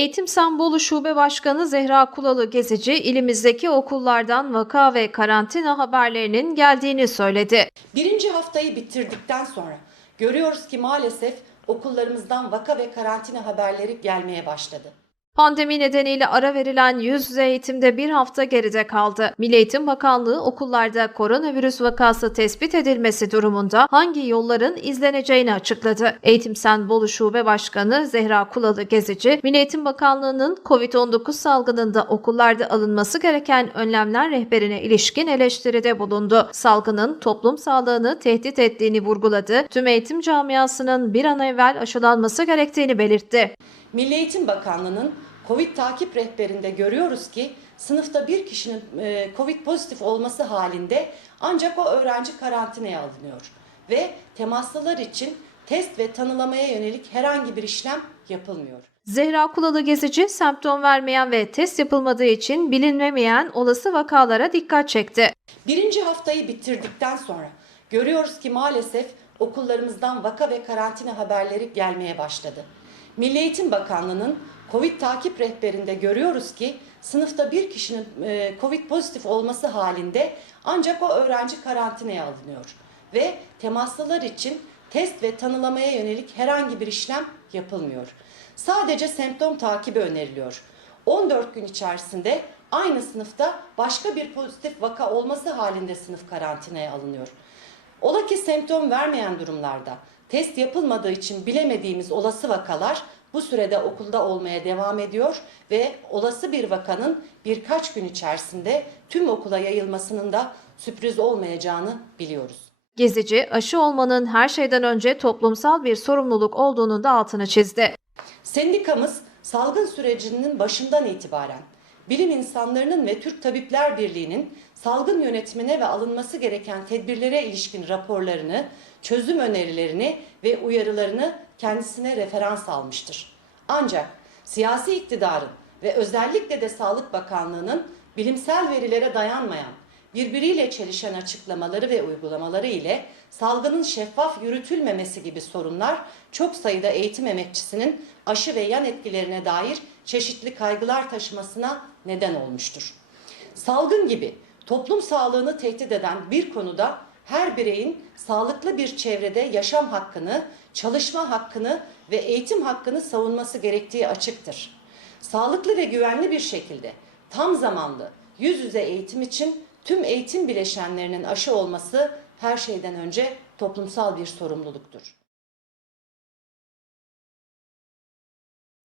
Eğitim Sambolu Şube Başkanı Zehra Kulalı Gezici, ilimizdeki okullardan vaka ve karantina haberlerinin geldiğini söyledi. Birinci haftayı bitirdikten sonra görüyoruz ki maalesef okullarımızdan vaka ve karantina haberleri gelmeye başladı. Pandemi nedeniyle ara verilen yüz yüze eğitimde bir hafta geride kaldı. Milli Eğitim Bakanlığı okullarda koronavirüs vakası tespit edilmesi durumunda hangi yolların izleneceğini açıkladı. Eğitim Sen Bolu Şube Başkanı Zehra Kulalı Gezici, Milli Eğitim Bakanlığı'nın COVID-19 salgınında okullarda alınması gereken önlemler rehberine ilişkin eleştiride bulundu. Salgının toplum sağlığını tehdit ettiğini vurguladı. Tüm eğitim camiasının bir an evvel aşılanması gerektiğini belirtti. Milli Eğitim Bakanlığı'nın Covid takip rehberinde görüyoruz ki sınıfta bir kişinin e, Covid pozitif olması halinde ancak o öğrenci karantinaya alınıyor. Ve temaslılar için test ve tanılamaya yönelik herhangi bir işlem yapılmıyor. Zehra Kulalı Gezici, semptom vermeyen ve test yapılmadığı için bilinmemeyen olası vakalara dikkat çekti. Birinci haftayı bitirdikten sonra görüyoruz ki maalesef okullarımızdan vaka ve karantina haberleri gelmeye başladı. Milli Eğitim Bakanlığı'nın Covid takip rehberinde görüyoruz ki sınıfta bir kişinin e, Covid pozitif olması halinde ancak o öğrenci karantinaya alınıyor. Ve temaslılar için test ve tanılamaya yönelik herhangi bir işlem yapılmıyor. Sadece semptom takibi öneriliyor. 14 gün içerisinde aynı sınıfta başka bir pozitif vaka olması halinde sınıf karantinaya alınıyor. Ola ki semptom vermeyen durumlarda test yapılmadığı için bilemediğimiz olası vakalar bu sürede okulda olmaya devam ediyor ve olası bir vakanın birkaç gün içerisinde tüm okula yayılmasının da sürpriz olmayacağını biliyoruz. Gezici, aşı olmanın her şeyden önce toplumsal bir sorumluluk olduğunu da altını çizdi. Sendikamız salgın sürecinin başından itibaren bilim insanlarının ve Türk Tabipler Birliği'nin salgın yönetimine ve alınması gereken tedbirlere ilişkin raporlarını, çözüm önerilerini ve uyarılarını kendisine referans almıştır. Ancak siyasi iktidarın ve özellikle de Sağlık Bakanlığı'nın bilimsel verilere dayanmayan, birbiriyle çelişen açıklamaları ve uygulamaları ile salgının şeffaf yürütülmemesi gibi sorunlar çok sayıda eğitim emekçisinin aşı ve yan etkilerine dair çeşitli kaygılar taşımasına neden olmuştur. Salgın gibi toplum sağlığını tehdit eden bir konuda her bireyin sağlıklı bir çevrede yaşam hakkını, çalışma hakkını ve eğitim hakkını savunması gerektiği açıktır. Sağlıklı ve güvenli bir şekilde tam zamanlı yüz yüze eğitim için tüm eğitim bileşenlerinin aşı olması her şeyden önce toplumsal bir sorumluluktur.